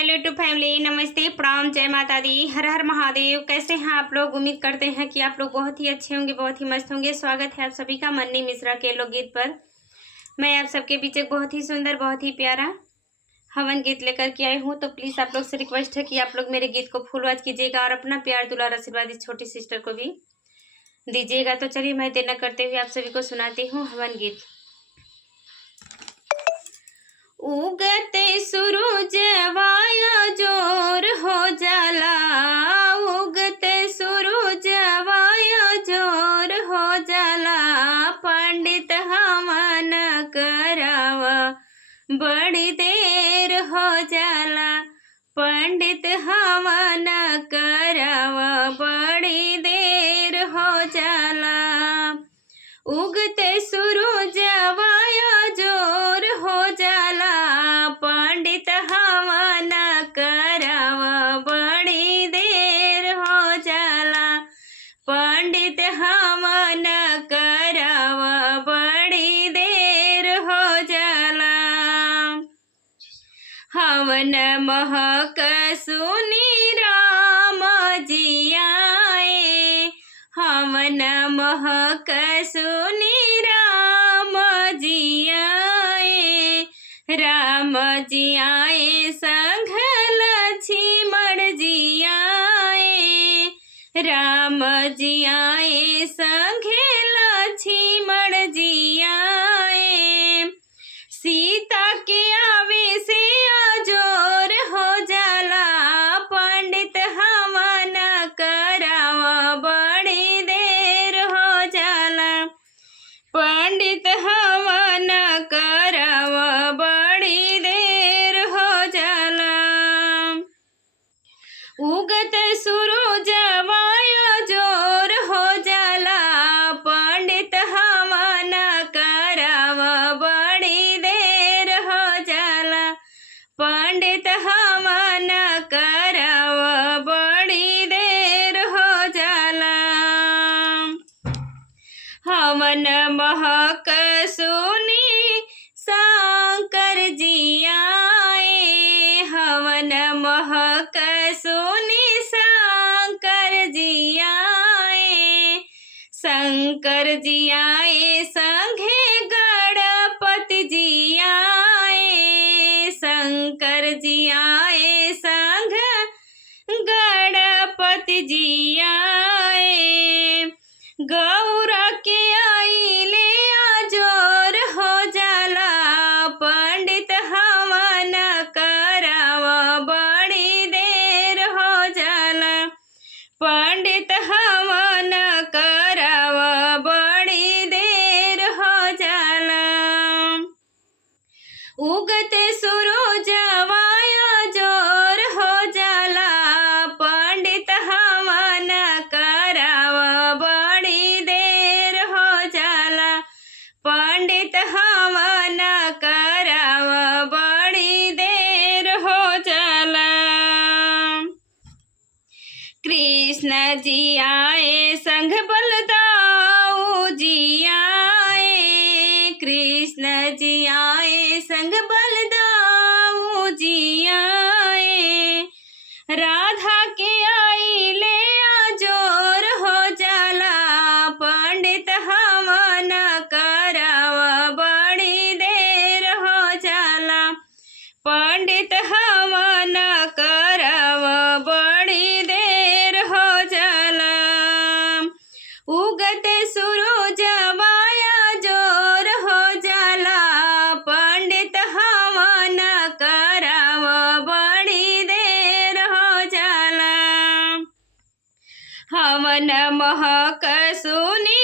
Hello two family, नमस्ते, प्रणाम, जय माता दी, हर हर महादेव। कैसे हैं आप लोग? उम्मीद करते हैं कि आप लोग बहुत ही अच्छे होंगे, बहुत ही मस्त होंगे। स्वागत है आप सभी का मन्नी मिश्रा के लोकगीत पर। मैं आप सबके बीच एक बहुत ही सुंदर, बहुत ही प्यारा हवन गीत लेकर के आई हूँ। तो प्लीज़ आप लोग से रिक्वेस्ट है कि आप लोग मेरे गीत को फुल वॉच कीजिएगा और अपना प्यार दुलार आशीर्वाद इस छोटी सिस्टर को भी दीजिएगा। तो चलिए मैं देर न करते हुए आप सभी को सुनाती हूँ हवन गीत। उगते सूरज वाया जोर हो जाला, उगते सूरज वाया जोर हो जाला, पंडित हवन करावा बड़ी देर हो जाला, पंडित हवन करावा बड़ी देर हो जाला। उगते सूरज वाया जोर हो जाला, पंडित हवन करावा बड़ी देर हो जाला, पंडित हवन करावा बड़ी देर हो जाला। हवन महक सुनी राम जी आए, हवन महक सुनी राम जी आए, राम जी आए संग लक्ष्मण जी आए, राम जी आए संग लक्ष्मण जी आए। सीता के आवे से अजोर हो जाला, पंडित हवन करावा बड़ी देर हो जाला, पंडित हवन करावा बड़ी देर हो जाला। उगत सूरज वाया जोर हो जाला, पंडित हवन करावा बड़ी देर हो जाला, पंडित हवन करावा बड़ी देर हो जाला। हवन महक सुनी शंकर जी आए, हवन महक सुनी शंकर जी आए, शंकर जी आए संघे गणपति जी आए, शंकर जी आए संघ गणपति जी आए। गौरा के आइले अजोर हो जाला, पंडित हवन करावा बड़ी देर हो जाला, पंडित हवन करावा बड़ी देर हो जाला। उगते सूरज वाया जोर हो जाला, पंडित हवन करावा बड़ी देर हो जाला, पंडित हवन करावा बड़ी देर हो जाला। कृष्ण जी आए संग बलदाऊ जी आए, कृष्ण जी आए संग बलदाऊ जी आए, राधा के आइले अजोर हो जाला, पंडित हवन करावा बड़ी देर हो जाला, पंडित हवन करावा बड़ी देर हो जाला। उगते सूरज वाया जोर हो जाला, पंडित हवन करावा बड़ी देर हो जाला। हवन महक सुनी